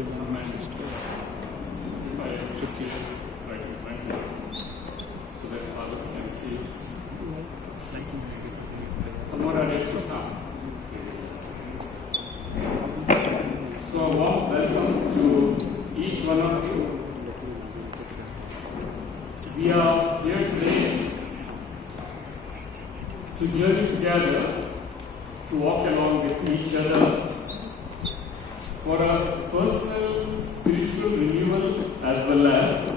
Somewhat are ready to come. So a warm welcome to each one of you. We are here today to journey together, to walk along with each other for a personal spiritual renewal as well as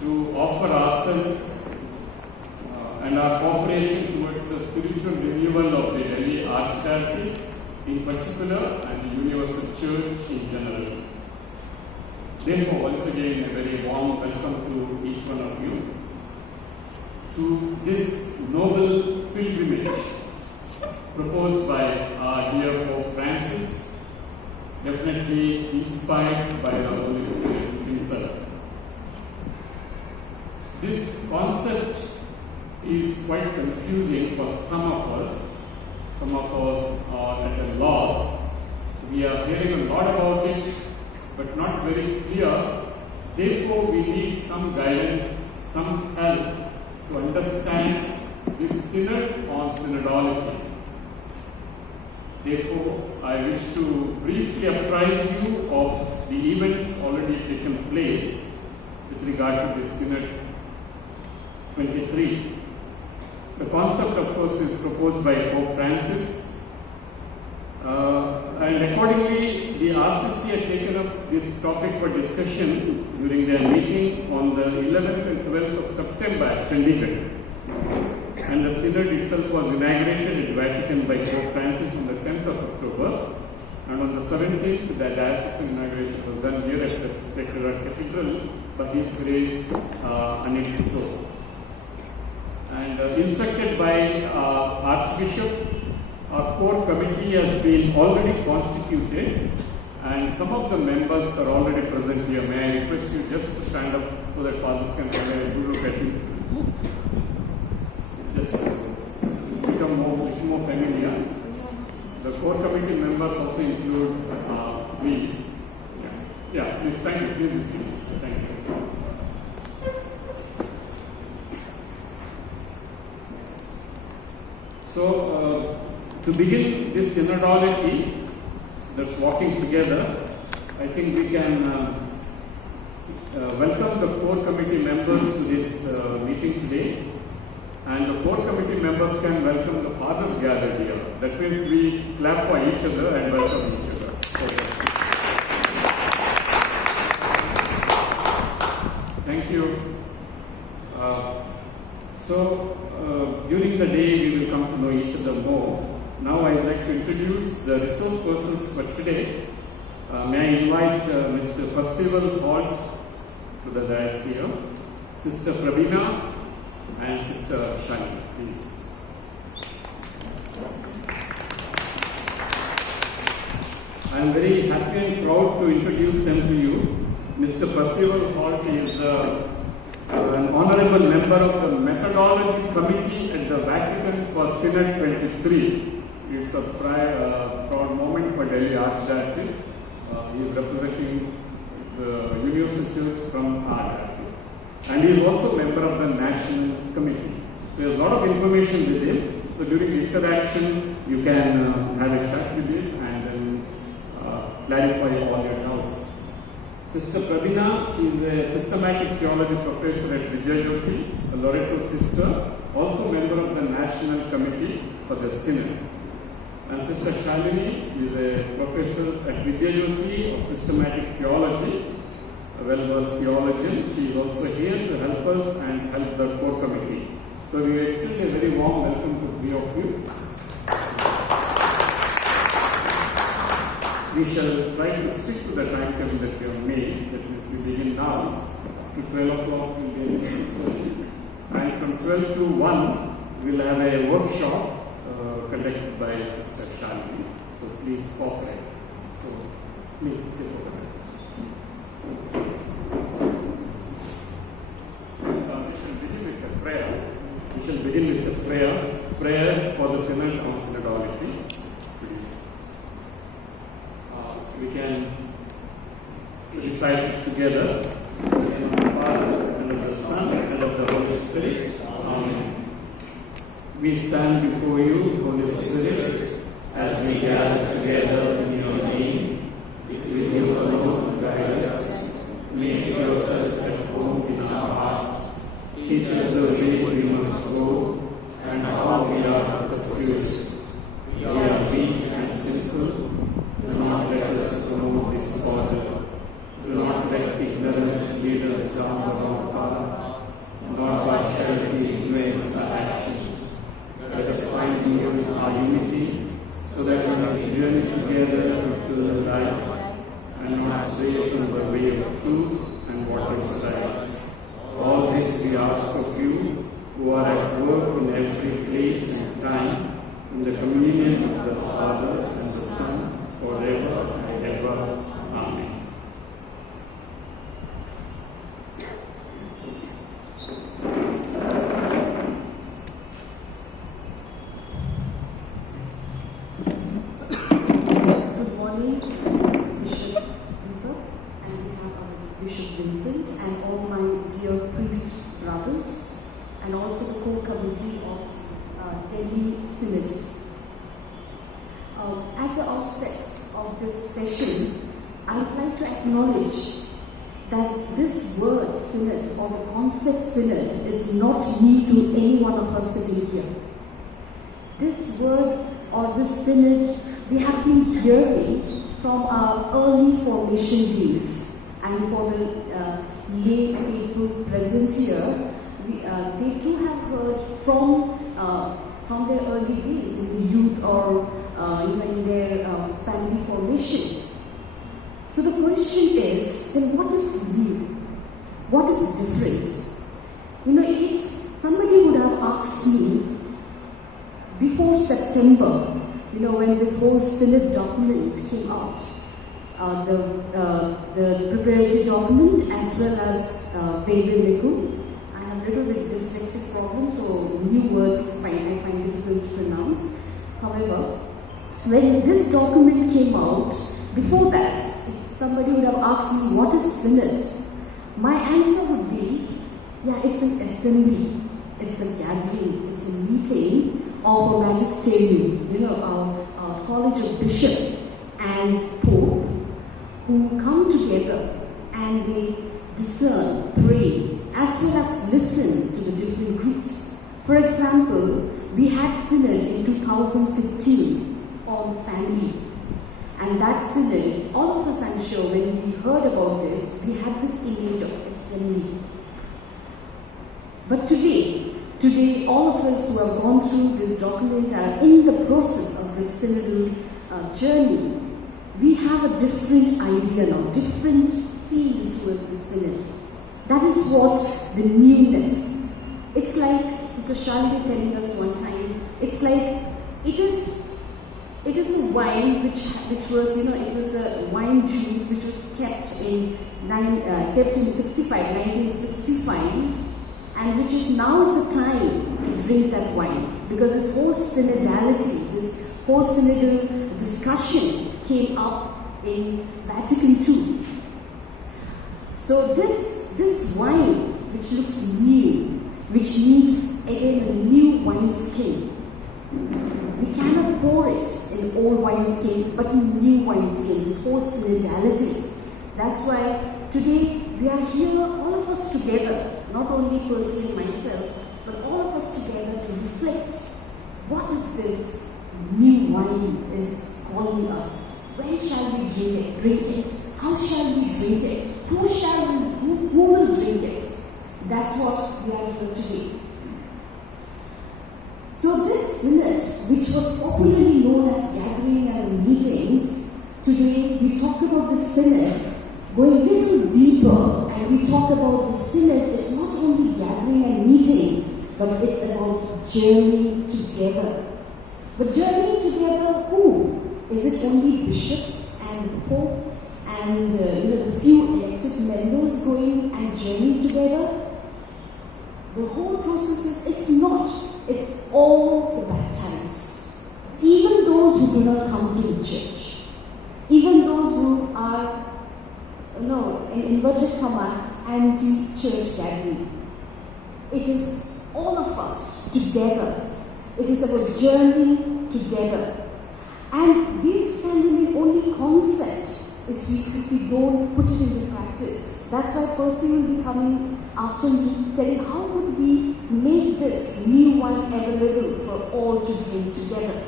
to offer ourselves and our cooperation towards the spiritual renewal of the Delhi Archdiocese in particular and the Universal Church in general. Therefore, once again, a very warm welcome to each one of you to this noble pilgrimage proposed by our dear Pope Francis, definitely inspired by the Holy Spirit himself. This concept is quite confusing for some of us. Some of us are at a loss. We are hearing a lot about it, but not very clear. Therefore, we need some guidance, some help to understand this synod on synodality. Therefore, I wish to briefly apprise you of the events already taken place with regard to this Synod 23. The concept, of course, is proposed by Pope Francis, and accordingly, the RCC had taken up this topic for discussion during their meeting on the 11th and 12th of September at Chandigarh. And the Synod itself was inaugurated at Vatican by Pope Francis on the 10th of October, and on the 17th, the diocesan inauguration was done here at the Sacred Heart Cathedral by His Grace Anil Kuto. And instructed by Archbishop, our core committee has been already constituted, and some of the members are already present here. May I request you just to stand up so that fathers can have a good look at you. Just become more familiar. The core committee members also include please. Yeah, please thank you. Please be seated. Thank you. So, to begin this synodality that's walking together, I think we can welcome the core committee members to this meeting today. And the core committee members can welcome the fathers gathered here. That means we clap for each other and welcome each other. Okay. Thank you. During the day we will come to know each other more. Now I would like to introduce the resource persons for today. May I invite Mr. Percival Holt to the dais here, Sister Prabina and Sister Shani, please. I am very happy and proud to introduce them to you. Mr. Percival Holt is an honorable member of the Methodology Committee at the Vatican for Synod 23. It's a proud moment for Delhi Archdiocese. He is representing the Universal Church from our diocese. And he is also a member of the National Committee. So there's a lot of information with him. So during the interaction, you can have a chat with him and then clarify all your doubts. Sister Prabina, she is a systematic theology professor at Vidyajyoti, a Loreto sister, also member of the National Committee for the Synod. And Sister Shalini is a professor at Vidyajyoti of systematic theology, a well-versed theologian. She is also here to help us and help the core committee. So we extend a very warm welcome to three of you. We shall try to stick to the timetable that we have made. That means we begin now to 12 o'clock in the evening. And from 12 to 1, we will have a workshop conducted by Sister Shalini. So please cooperate. So please take over. We shall begin with the prayer for the Synod on synodality. We can recite it together. In the name of the Father, and of the Son, and of the Holy Spirit. Amen. We stand before you, Holy Spirit, as we gather together in your name. With you alone to guide us. Make yourself at home in our hearts. Teach us the way we must go and how we are to pursue it. We are weak and sinful. Do not let us know disorder. Do not let ignorance lead us down the wrong path. Nor partiality influence our actions. Let us find you in our unity, so that we may journey together to the light and not stray from the way of truth and what is right. All this we ask of you, who are at work in every place and time, in the communion of the Father and the Son, forever and ever. Amen. Good morning, Bishop Deepak, and we have Bishop Vincent, and all my dear priest brothers, and also the core committee of Delhi Synod. At the outset of this session, I would like to acknowledge that this word synod or the concept synod is not new to any one of us sitting here. This word or this synod we have been hearing from our early formation days, and for the lay faithful present here, they too have heard from their early days in the youth or in their family formation. So the question is, then what is new? What is different? If somebody would have asked me before September, when this whole synod document came out, the preparatory document as well as Veda Liku. I have a little bit dyslexic problem, so new words I find difficult to pronounce. However, when this document came out, before that, if somebody would have asked me what is synod, my answer would be, it's an assembly, it's a gathering, it's a meeting of a magisterium, our college of bishop and pope, who come together and they discern, pray, as well as listen to the different groups. For example, we had synod in 2015 on family. And that synod, all of us, I'm sure, when we heard about this, we had this image of assembly. But today, all of us who have gone through this document are in the process of this synodal journey. We have a different idea now, different feel towards the synod. That is what the newness. It's like Sister Shalini telling us one time. It's like it is a wine which was it was a wine juice which was kept in 1965, and which is now is the time to drink that wine, because this whole synodality, this whole synodal discussion came up in Vatican II. So this wine, which looks new, which needs again a new wine skin. We cannot pour it in old wine skin, but in new wine skin, this whole synodality. That's why today we are here, all of us together, not only personally myself, but all of us together to reflect what is this new wine is calling us. When shall we drink it? How shall we drink it? Who will drink it? That's what we are here today. So this synod, which was popularly known as gathering and meetings, today we talk about the synod going a little deeper, and we talk about the synod is not only gathering and meeting, but it's about journeying together. But journeying together, who? Is it only bishops and the pope and the few elected members going and journeying together? The whole process is, it's not. It's all the baptized. Even those who do not come to the church. Even those who are, inverted comma, anti-church gathering. It is all of us together. It is about journeying together. And this can remain only concept if we don't put it into practice. That's why Percy will be coming after me, telling how could we make this new wine available for all to drink together.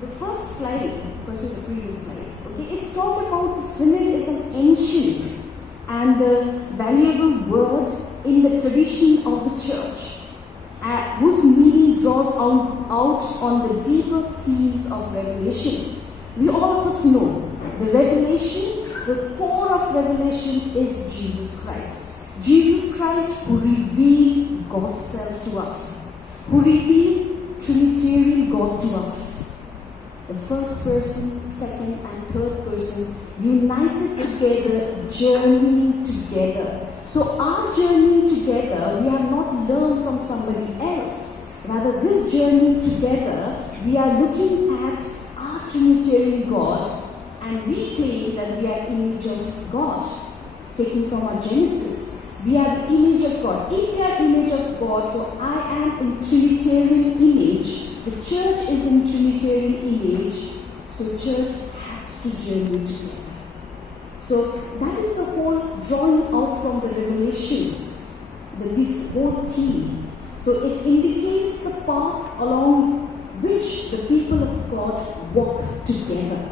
The first slide versus the previous slide. Okay, it's talked about the synod is an ancient and the valuable word in the tradition of the church, whose meaning draws out on the deeper themes of revelation. We all of us know the revelation, the core of revelation is Jesus Christ. Jesus Christ who revealed God's self to us, who revealed Trinitarian God to us. The first person, second and third person united together, journeying together. So our journey together, we have not learned from somebody else. Rather, this journey together, we are looking at our Trinitarian God, and we claim that we are image of God, taken from our Genesis. We are the image of God. If we are image of God, so I am in Trinitarian image. The church is in Trinitarian image, so church has to journey together. So that is the whole drawing out from the revelation, this whole theme. So it indicates the path along which the people of God walk together.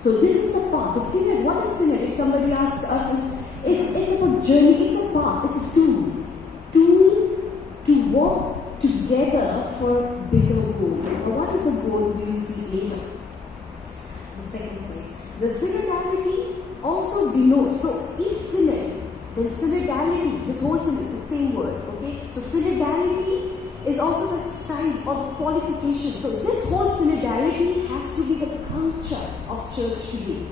So this is the path. The synod, what is synod? If somebody asks us, it's about journey, it's a path, it's a tool. Tool to walk together for a bigger goal. But what is the goal? We will see later. The second slide. The synodality also denotes, so each synod, the synodality, this whole synod, the same word, okay? So synodality is also the style or qualification. So this whole synodality has to be the culture of church today.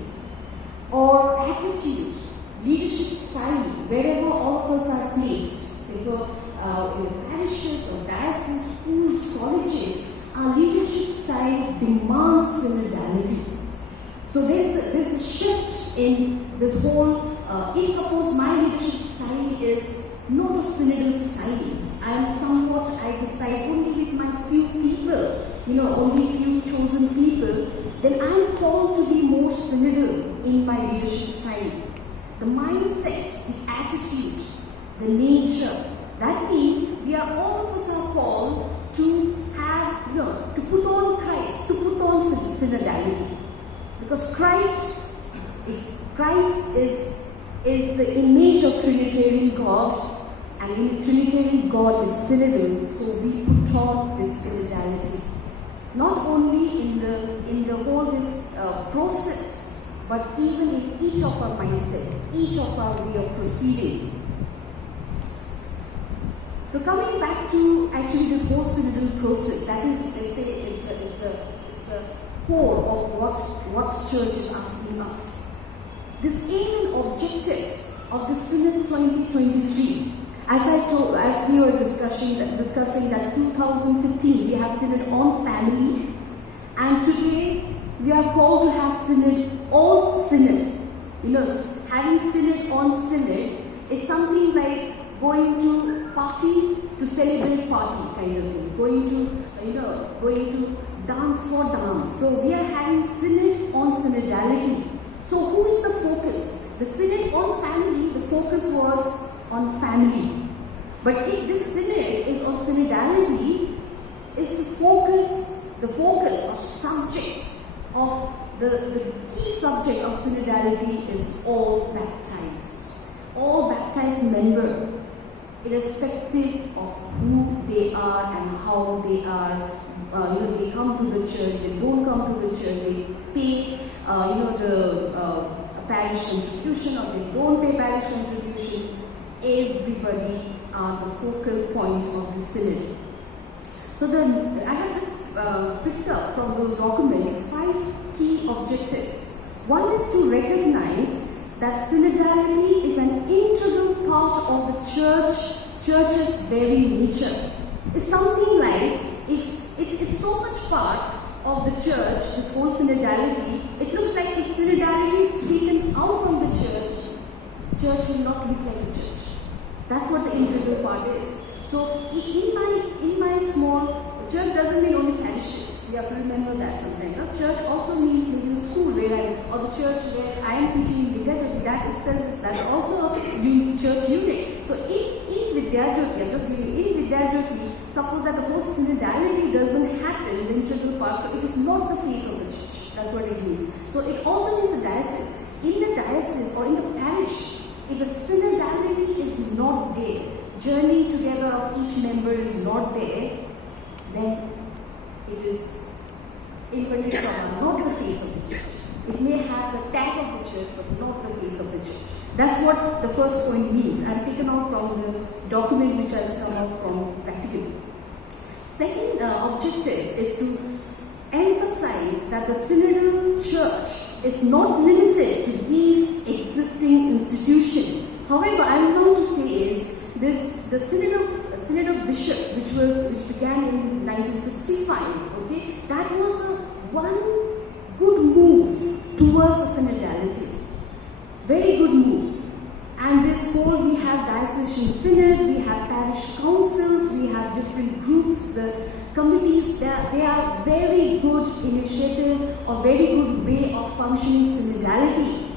Or attitude, leadership style, wherever all of us are placed. Whether in parishes or dioceses, schools, colleges, our leadership style demands synodality. So there's a shift in this whole, if suppose my leadership style is not a synodal style, I am somewhat, I decide only with my few people, only few chosen people, then I am called to be more synodal in my leadership style. The mindset, the attitude, the nature, that means we are all of us are called to have, to put on Christ, to put on synodality. Because Christ is the image of Trinitarian God, and in Trinitarian God is synodal, so we put on this synodality. Not only in the whole this process, but even in each of our mindset, each of our way of proceeding. So coming back to actually this whole synodal process, that is, let's say, it's a core of what church is asking us. This aim and objectives of the Synod 2023, as we were discussing that 2015 we have Synod on family, and today we are called to have Synod on Synod. Having Synod on Synod is something like going to party to celebrate party kind of thing, going to dance for dance. So we are having Synod on synodality. So who is the focus? The Synod on family, the focus was on family. But if this Synod is on synodality, is the focus of subject of the key subject of synodality is all baptized member, irrespective of who they are and how they are. They come to the church, they don't come to the church, they pay the parish contribution or they don't pay parish contribution. Everybody are the focal point of the synod. So I have just picked up from those documents 5 key objectives. One is to recognize that synodality is an integral part of the church's very nature. It's something like, it's so much part of the church, this whole synodality, it looks like if synodality is church will not look like a church. That's what the integral part is. So in my small church doesn't mean only parishes. We have to remember that sometimes. Church also means maybe the school or the church where I am teaching Vidyajyoti. That itself that's also a church unit. So in Vidyajyoti, I'm just giving in Vidyajyoti, suppose that the whole synodality doesn't happen in the integral part, so it is not the face of the church. That's what it means. So it also means the diocese. In the diocese or in the parish, if the synodality is not there, journey together of each member is not there, then it is inverted comma, not the face of the church. It may have the tag of the church, but not the face of the church. That's what the first point means. I've taken out from the document which has come out from practically. Second objective is to emphasize that the synodal church is not limited to these existing institutions. However, I am going to say is the synod of bishop, which began in 1965. Okay, that was one good move towards the synodality. Very good move. And this whole, we have diocesan synod, we have parish councils, we have different groups, the committees. They are very good initiative or very good way of functioning synodality.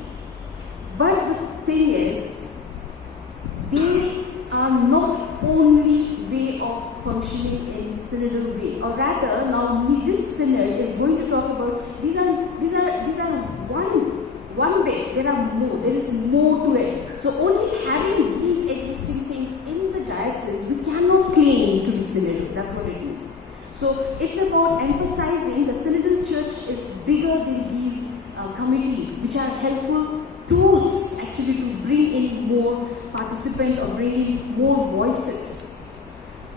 But the thing is, they are not only way of functioning in synodal way, or rather, now this synod is going to talk about these are one way. There are more. There is more to it. So only having these existing things in the diocese, we cannot claim to be synodal. That's what it means. So it's about emphasizing the synodal church is bigger than these committees, which are helpful tools actually to bring in more participants or bring in more voices.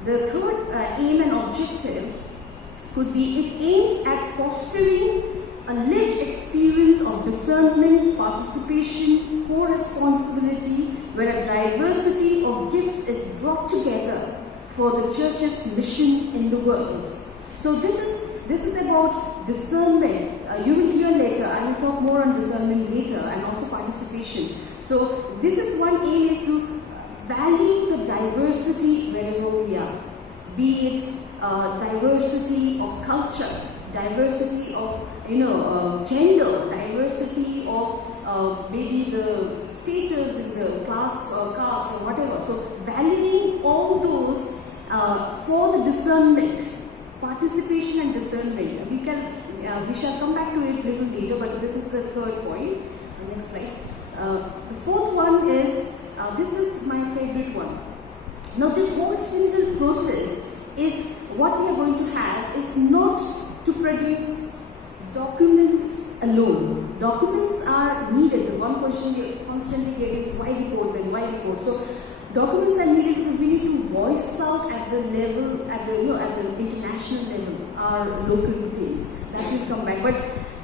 The third aim and objective could be it aims at fostering a lived experience of discernment, participation, co-responsibility, where a diversity of gifts is brought together for the church's mission in the world. So this is about discernment. You will hear later. I will talk more on discernment later, and also participation. So this is one aim, is to value the diversity wherever we are, be it diversity of culture, diversity of gender, diversity of maybe the status in the class or caste or whatever. So valuing all those for the discernment, participation and discernment. We shall come back to it a little later, but this is the third point. Next slide. The fourth one is, this is my favorite one. Now this whole synodal process is what we are going to have is not to produce documents alone. Documents are needed. The one question we constantly get is why report, then why report. So documents are needed because we need to voice out at the level, at the international level, our local things. That will come back. But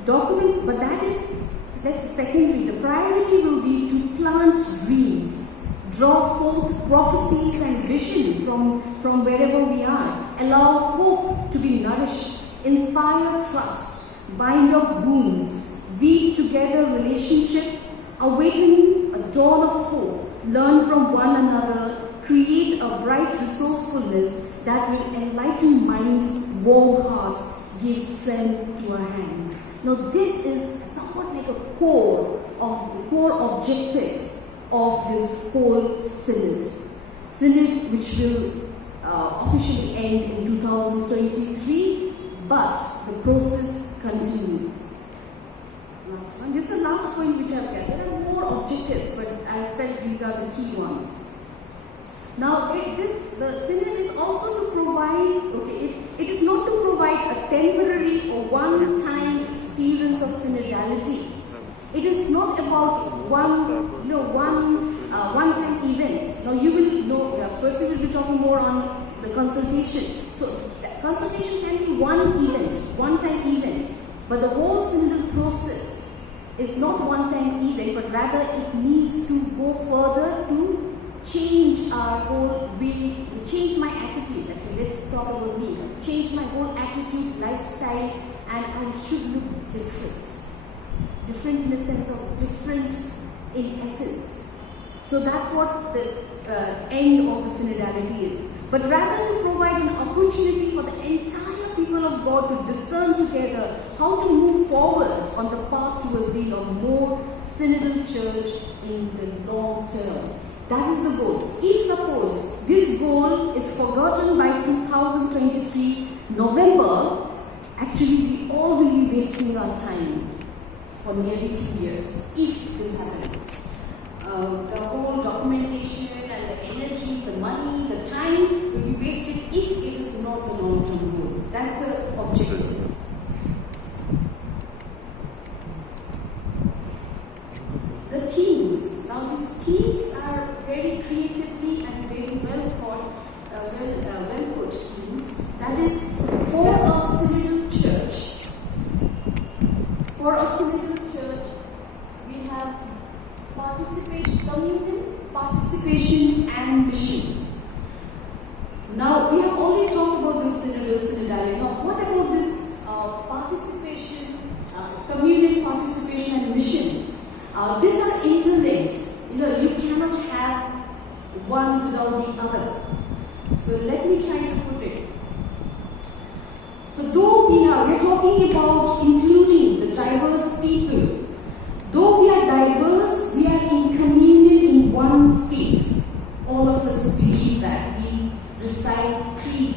documents, but that's secondary. The priority will be to plant dreams, draw forth prophecies and vision from wherever we are, allow hope to be nourished, inspire trust, bind up wounds, weave together relationship, awaken a dawn of hope, learn from one another, create a bright resourcefulness that will enlighten minds, warm hearts, give strength to our hands. Now this is somewhat like a core objective of this whole synod. Synod which will officially end in 2023, but the process continues. Last one. This is the last point which I've got. There are more objectives, but I felt these are the key ones. Now, the synod is also to provide, it is not to provide a temporary or one-time experience of synodality. It is not about one-time event. Now, you will know, Percy will be talking more on the consultation. So, consultation can be one event, one-time event, but the whole synodal process is not one-time event, but rather it needs to go further to change our whole way, change my attitude. Actually, let's talk about me. Change my whole attitude, lifestyle, and I should look different. Different in the sense of different in essence. So that's what the end of the synodality is. But rather to provide an opportunity for the entire people of God to discern together how to move forward on the path towards being a more synodal church in the long term. That is the goal. If suppose this goal is forgotten by 2023 November, actually we all will be wasting our time for nearly 2 years if this happens. The whole documentation and the energy, the money, the time will be wasted if it is not the long-term goal. That's the objective. The themes. Now these themes are very creatively and very well thought, well put themes. That is for a synodal church. For a synodal church, we have participation, communion, participation and mission. Now we have already talked about this synodality. Now what about this participation, communion, participation and mission? These are interlinked. You cannot have one without the other. So let me try to put it. So though we are talking about including the diverse people, though we are diverse, we are in communion in one faith. All of us believe that. We recite creed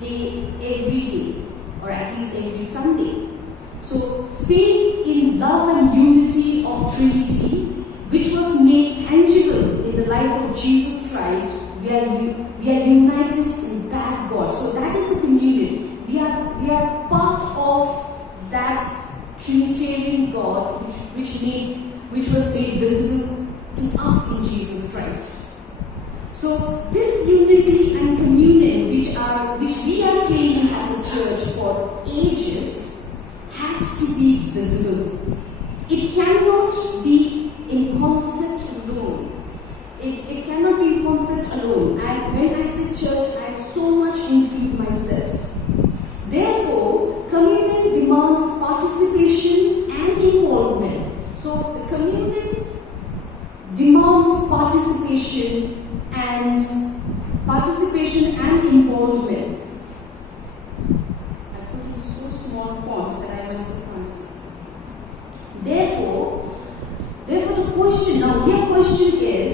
every day, or at least every Sunday. So faith in love and unity of Trinity, which was made tangible in the life of Jesus Christ, we are united in that God. So that is the communion. We are part of that Trinitarian God which was made visible to us in Jesus Christ. So this unity and communion which we are claiming as a church for ages has to be visible. It cannot be in concept alone. It cannot be in concept alone. And when I say church, I so much include myself. Therefore, communion demands participation and involvement. So the communion demands participation and involvement. I put in so small fonts that I must can't see. Therefore the question now, your question is,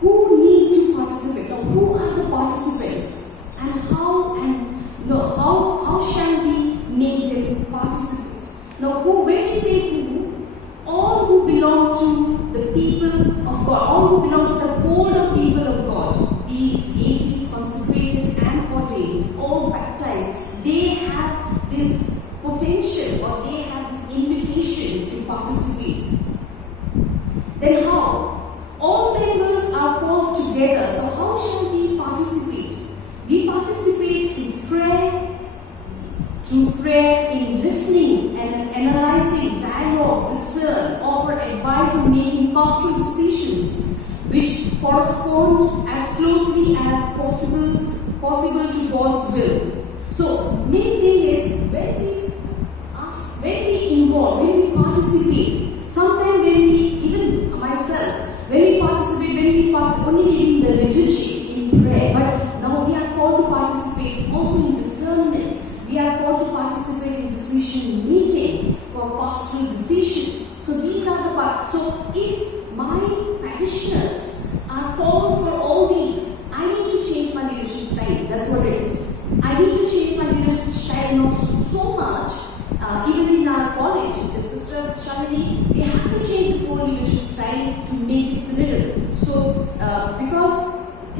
who need to participate? Now, who are the participants? And how shall we make them participate? Now, when we say who, all who belong to the people of God, all who belong to the fold of people of God, be it laity, consecrated and ordained, all baptized, they have this potential, or they have this invitation to participate. Then how? All members are called together. So how shall we participate? We participate through prayer in listening and analyzing, dialogue, discern, offer advice and making pastoral decisions which correspond as closely as possible to God's will. So main thing is when we involve, when we participate, sometimes even myself, when we participate only in the liturgy, in prayer, but now we are called to participate also in discernment. We are called to participate in decision making for pastoral decisions. So these are the parts. So if my parishioners are called for all these, I need to change my leadership style. That's what it is. I need to change my leadership style not so much. Even in our college, the Sister Shalini, we have to change this whole leadership style to make it synodal. So, because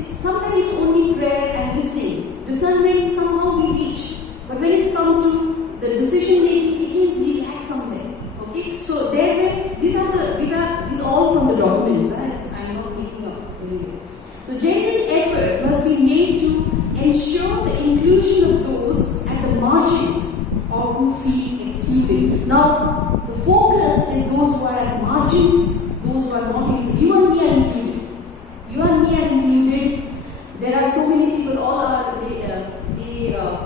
sometimes it's only prayer and listening. Discernment somehow we reach. But when it's come to the decision making, it means we lack somewhere. Okay? So these are all from the documents. I'm not making up anyway. So genuine effort must be made to ensure the inclusion of those at the margins or who feel excluded. Now, the focus is those who are at margins, those who are not included. You and me are included. You and me are included. There are so many people, all our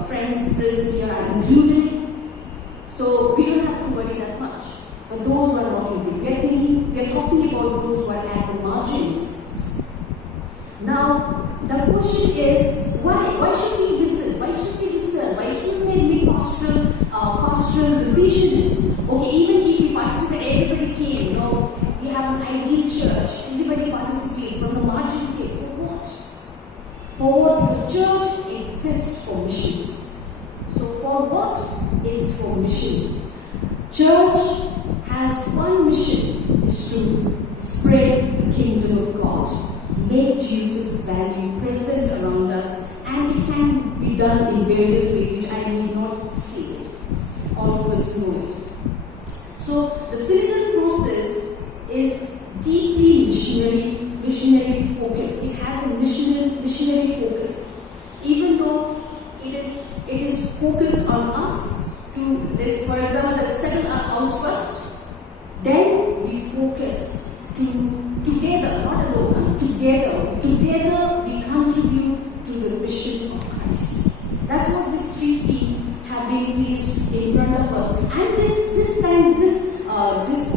friends present here are included. So we don't have to worry that much. But those who are not included, we are talking talking about those who are at the margins. Now, the question is, why should we listen? Why should we listen? Why should we make pastoral decisions? Okay, even if we participate, everybody came, we have an ideal church, everybody participates from the margins here. For what? For what? Because church exists for mission. So for what? It's for mission. Church has one mission, is to spread the kingdom of God, make Jesus' value present around us, and it can be done in various ways, which I need not say it. All of us know it. So the synodal process is deeply missionary focus. It has a missionary focus. Even though it is focused on us to this, for example, let's settle our house first. Then we focus to together, not alone, together we contribute to the mission of Christ. That's what these 3 themes have been placed in front of us. And this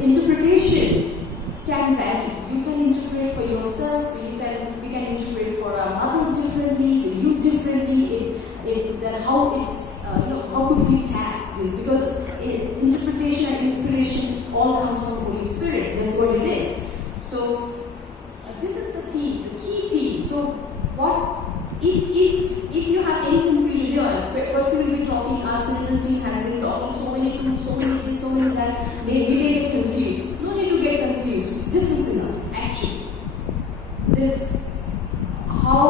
interpretation can vary. You can interpret for yourself, we can interpret for our mothers differently, the youth differently, how could we tag this? Because interpretation and inspiration all comes from Holy Spirit. That's what it is. So this is the theme, the key theme. So what if you have any confusion, person will be talking, our synodal team has been talking, so many groups, so many this, so many that, we may get confused. No need to get confused. This is enough, actually. How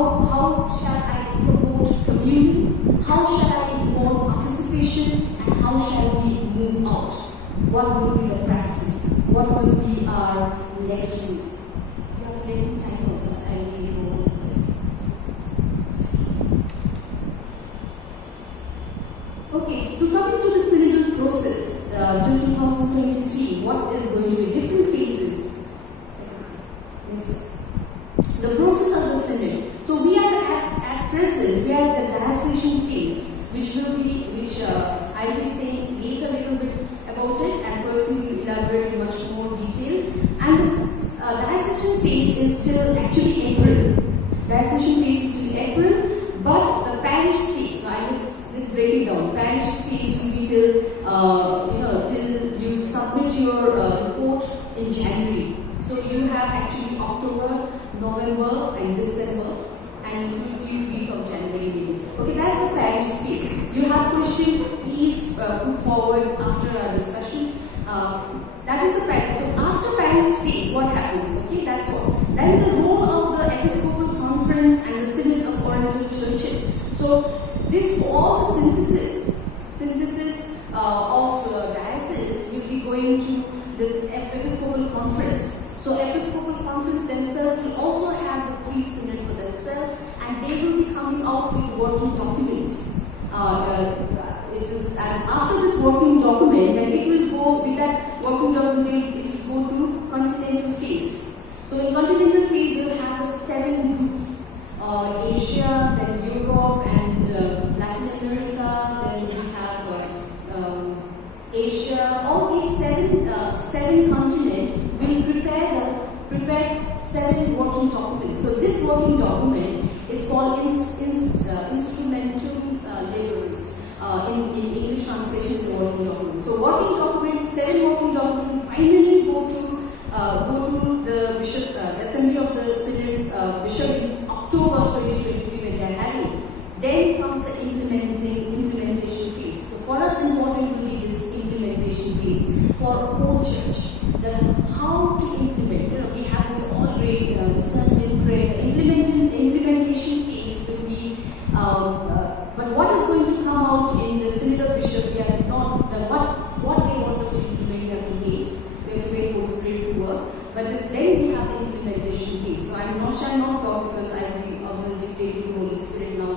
shall I promote communion? How shall I involve participation? And how shall we move out? What will be the praxis? What will be our next move? You have plenty of time also. I will be more on this. Okay, to come into the synodal process till 2023, what is going to be different phases? Next. The process of the synod. So we are at present, we are at the diocesan phase, which I will be saying later a little bit about it, and person will elaborate in much more detail. And this diocesan phase is still actually April. Diocesan phase is still April, but the parish phase, so let's break it down. Parish phase will be till you submit your report in January. So you have actually October, November and December, and you will feel week of January days. Okay, that's the parish phase. You have question, please put forward after our discussion. That is the parish. After parish phase, what happens? Okay, that's what. Then the role of the Episcopal Conference and the synods of Oriental churches. So this all the synthesis of diocese will be going to this Episcopal Conference. So Episcopal Conference themselves will also have the pre-synod for themselves, and they will be coming out with working documents. And after this working document, then it will go with that working document. It will go to continental phase. So in continental phase, we will have the 7 groups: Asia, then Europe, and Latin America. Then we have Asia. All these seven continents will prepare 7 working documents. So this working document is called Instrumentum Laborus. In English translation, the working document. So working document, 7 working documents finally go to the bishops, assembly of the synod bishop in October 2023 when they are having. Then comes the implementation phase. So for us important will be this implementation phase for a whole church. How to implement. We have this already discernment prayer. Implementation phase will be. But what is going to come out in the synod of bishop? We are not what they want us to implement. We have to wait. We have to wait for the Spirit to work. But then we have the implementation phase. So shall not talk because I will be of the dictating Holy Spirit now.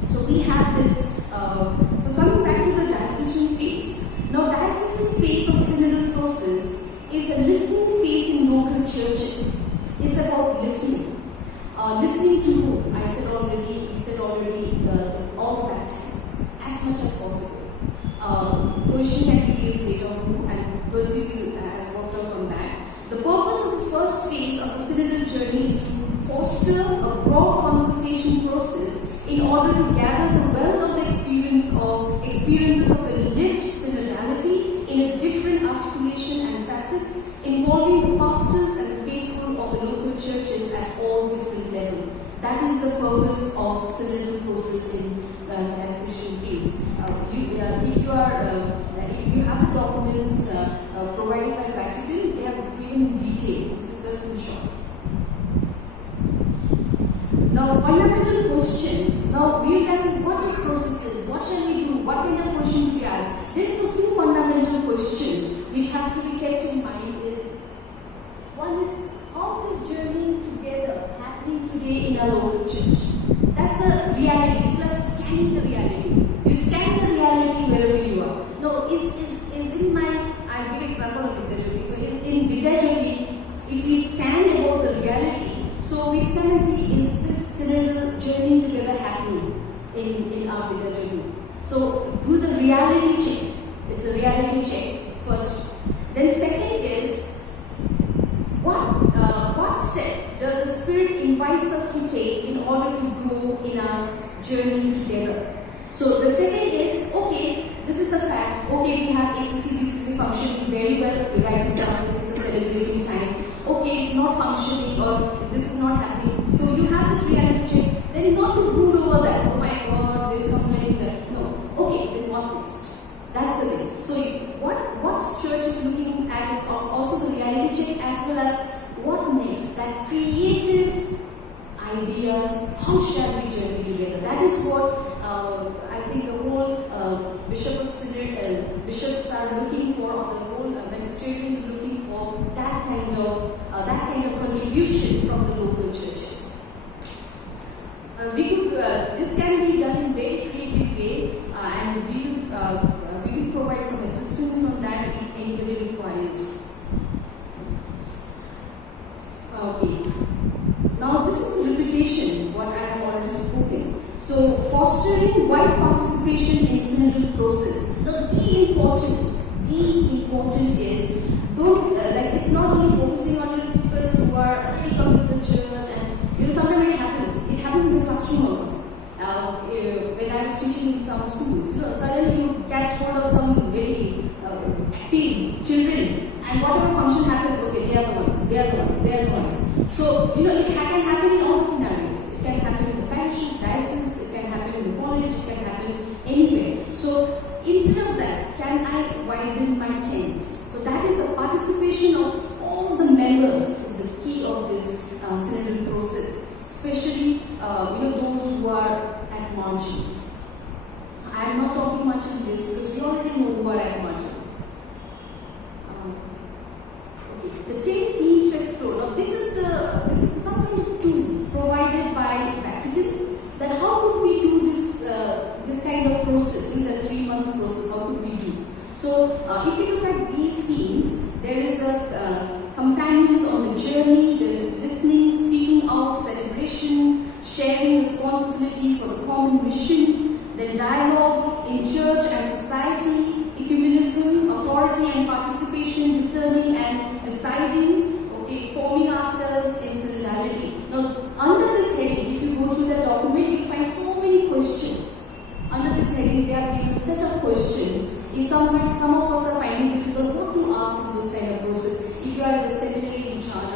So we have this. So coming back to the diocesan phase. Now, diocesan phase of synodal process is a listening phase in local churches. It's about listening. Listening to whom? We said already, all baptized, as much as possible. Question can be raised later on, and Percy has worked out on that. The foster a broad consultation process in order to gather the wealth of the experiences of the lived synodality in its different articulation and facets, involving the pastors and the faithful of the local churches at all different levels. That is the purpose of synodal process in transition phase. If you have the documents provided by Vatican, they have given detail. This is just in short. Now, fundamental questions. Now, we will ask what is processes? What shall we do? What kind of questions we ask? There are two fundamental questions which have to be kept in mind. One is, how is journeying together happening today in our local church? That's the reality. It's like scanning the reality. You scan the reality wherever you are. No, is in my, I'll give example of Vidya Jyoti. So in Vidya Jyoti, if we scan about the reality, so we scan and see, is this synodal journey together happening in our Vidya Jyoti? So do the reality check. It's a reality check first. Then second is, what step does the Spirit invites us to take in order to grow in our journey together? So the second is, okay, this is the fact. Okay, we have ACC functioning very well. We write it down. This is the celebrating time. Okay, it's not functioning or this is not happening. So you have this reality check. Then not to brood over that. Oh my God, there's something that no. Okay, then what next? That's the thing. So what church is looking at is also the reality check as well as what next? That creative ideas. How shall we journey together? That is what I think the whole Bishop of Synod, bishops are looking for, or the whole magisterium is looking for that kind of contribution from the local churches. This can be done in very creative way, and we will provide some assistance on that if anybody requires. Okay. Now this is repetition, what I have already spoken. So fostering wide participation in synodal process. Now the important is, it's not only focusing on people who are already come to the church, and sometimes it happens in the classroom also. When I was teaching in some schools, suddenly you catch hold of some very active children, and whatever function happens, okay, they are the ones. So, it can happen in all scenarios. It can happen in the parish, diocese, it can happen in the college, it can happen anywhere. So, instead of that, can I widen my tents? So, that is the participation of all the members is the key of this synodal process, especially those who are at margins. I am not talking much on this because we already know who are at margins. The 10 themes to explore. Now, this is some kind of tool provided by Vatican. That how could we do this kind of process in the 3 months process? How could we do? So, if you look at these themes, there is a companions on the journey. There is listening, speaking out, celebration, sharing responsibility for the common mission. Then dialogue in church and society, ecumenism, authority and participation, discerning and deciding, forming ourselves in synodality. Now, under this heading, if you go through the document, you find so many questions. Under this heading, there are given a set of questions. If some of us are finding difficult what to ask in this kind of process, if you are the seminary in charge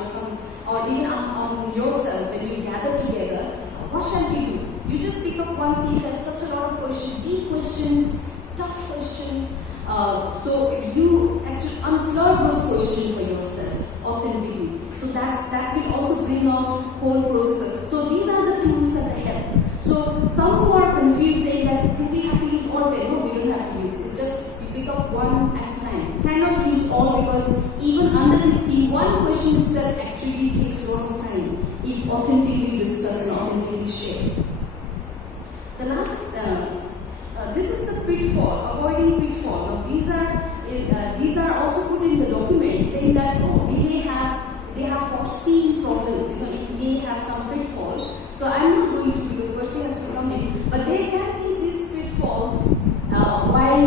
or even on yourself when you gather together, what shall we do? You just pick up one thing. There's such a lot of questions, deep questions, tough questions. So you actually unfloor those questions for yourself authentically. So that will also bring out whole process. So these are the tools and the help. So some who are confused saying that do we have to use all 10? No, we don't have to use it. Just we pick up one at a time. Cannot use all because even under this theme, one question itself actually takes a lot of time if authentically discussed and authentically shared. The last, this is the pitfall, avoiding pitfall. Now these are also put in the document saying that they have foreseen problems. It may have some pitfall. So I'm not going to because the person has to come in, but there can be these pitfalls while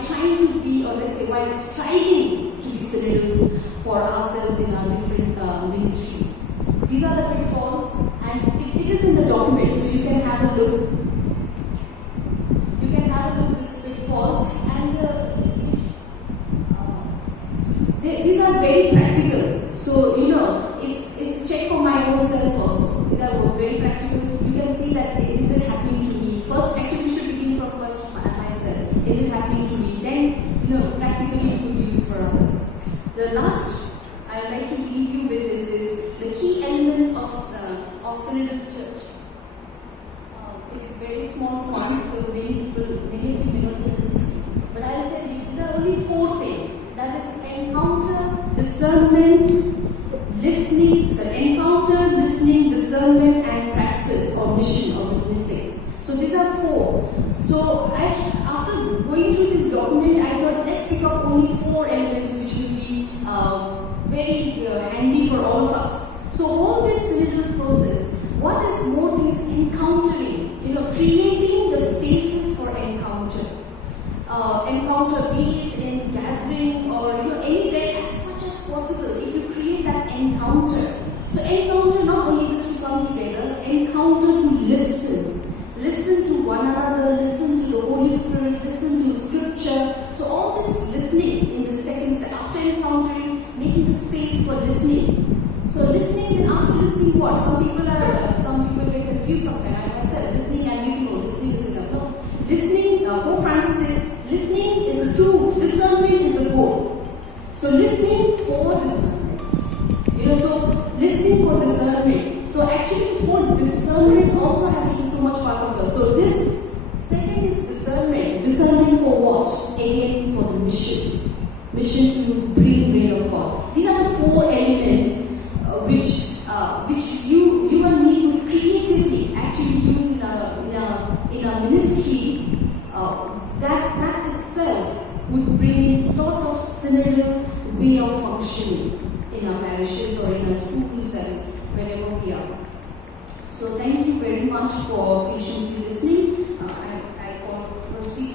trying to be, or let's say while striving to be synodal for ourselves in our different ministries. The last I would like to leave you with is this: the key elements of Synodal Church. It's a very small font, so many of you may not be able to see. But I will tell you, there are only 4 things. That is encounter, discernment, encounter, listening, discernment, and praxis or mission or witnessing. So these are 4. So after going through this document, I thought let's pick up only 4 elements which will be very handy for all of us. So all this synodal process, what is more is encountering, creating the spaces for encounter. Encounter, be it in gathering or anywhere as much as possible. If you create that encounter, so encounter not only just to come together, encounter to listen to one another, listen to the Holy Spirit, listen to the Scripture. So all this listening in the second step, after encountering, making the space for listening. So listening, then after listening, what? Some people get confused sometimes. I myself, listening and meeting, listening is enough. No. Listening, Pope Francis says, listening is the tool, discernment is the goal. So listening for discernment. So listening for discernment. So actually for discernment also has to be so much part of us. So this second is discernment. Discernment for what? Again, for the mission. Mission to bring the reign of God. These are the 4 elements which you and me would creatively actually use in our ministry. That itself would bring a lot of synodal way of functioning in our parishes or in our schools and wherever we are. So thank you very much for patiently listening. I proceed